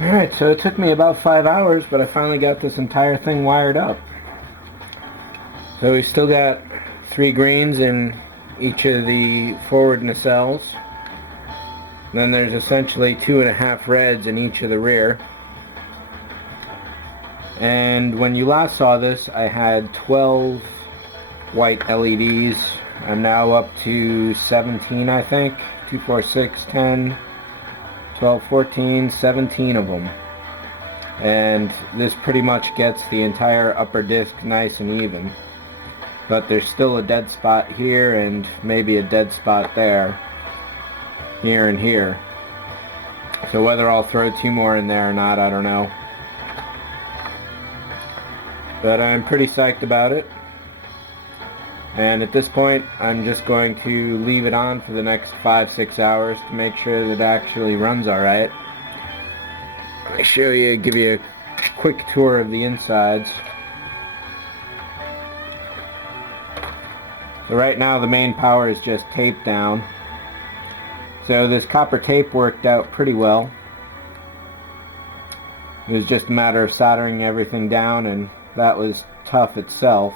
Alright, so it took me about 5 hours, but I finally got this entire thing wired up. So we still got 3 greens in each of the forward nacelles. Then there's essentially 2.5 reds in each of the rear. And when you last saw this, I had 12 white LEDs. I'm now up to 17, I think. 2, 4, 6, 10, 12, 14, 17 of them. And this pretty much gets the entire upper disc nice and even. But there's still a dead spot here and maybe a dead spot there. Here and here. So whether I'll throw 2 more in there or not, I don't know. But I'm pretty psyched about it. And at this point, I'm just going to leave it on for the next 5-6 hours to make sure that it actually runs alright. Let me show you, give you a quick tour of the insides. So right now the main power is just taped down. So this copper tape worked out pretty well. It was just a matter of soldering everything down, and that was tough itself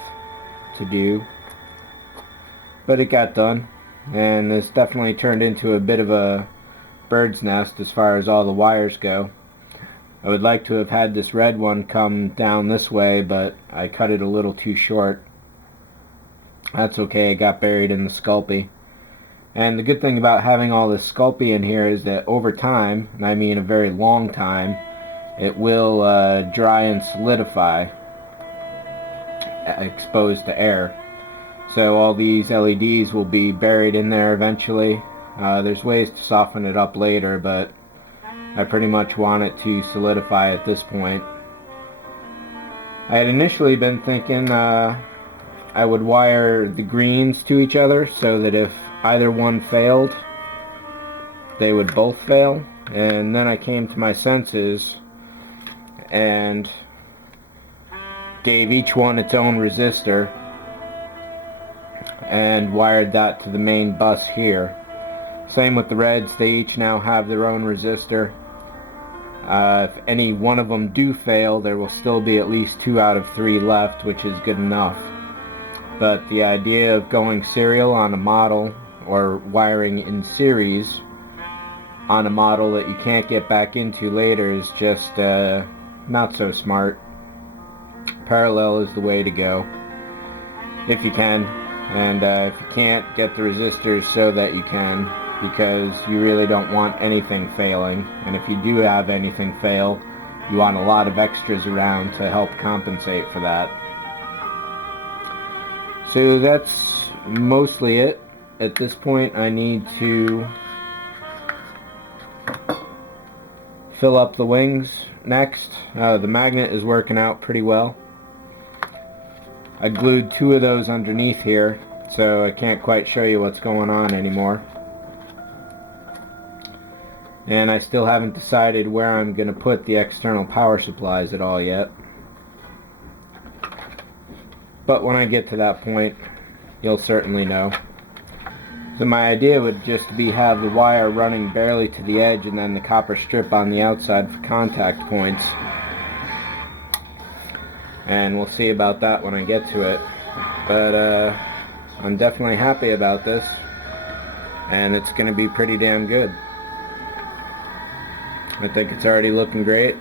to do. But it got done, and this definitely turned into a bit of a bird's nest as far as all the wires go. I would like to have had this red one come down this way, but I cut it a little too short. That's okay, it got buried in the Sculpey. And the good thing about having all this Sculpey in here is that over time, and I mean a very long time, it will dry and solidify, exposed to air. So all these LEDs will be buried in there eventually. There's ways to soften it up later, but I pretty much want it to solidify at this point. I had initially been thinking I would wire the greens to each other so that if either one failed, they would both fail. And then I came to my senses and gave each one its own resistor and wired that to the main bus here. Same with the reds, they each now have their own resistor. If any one of them do fail, there will still be at least 2 out of 3 left, which is good enough. But the idea of going serial on a model, or wiring in series on a model that you can't get back into later, is just not so smart. Parallel is the way to go, if you can. And if you can't, get the resistors so that you can, because you really don't want anything failing. And if you do have anything fail, you want a lot of extras around to help compensate for that. So that's mostly it. At this point, I need to fill up the wings next. The magnet is working out pretty well. I glued 2 of those underneath here, so I can't quite show you what's going on anymore. And I still haven't decided where I'm going to put the external power supplies at all yet. But when I get to that point, you'll certainly know. So my idea would just be have the wire running barely to the edge and then the copper strip on the outside for contact points. And we'll see about that when I get to it. But I'm definitely happy about this, and it's going to be pretty damn good. I think it's already looking great.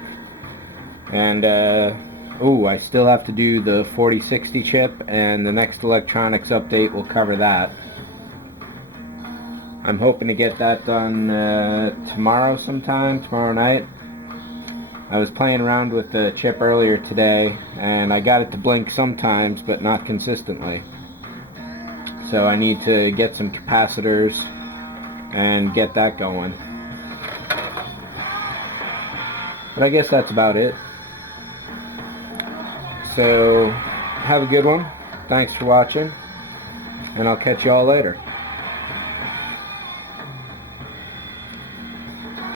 And I still have to do the 4060 chip, and the next electronics update will cover that. I'm hoping to get that done tomorrow sometime, tomorrow night. I was playing around with the chip earlier today, and I got it to blink sometimes, but not consistently. So I need to get some capacitors and get that going. But I guess that's about it. So have a good one. Thanks for watching, and I'll catch you all later.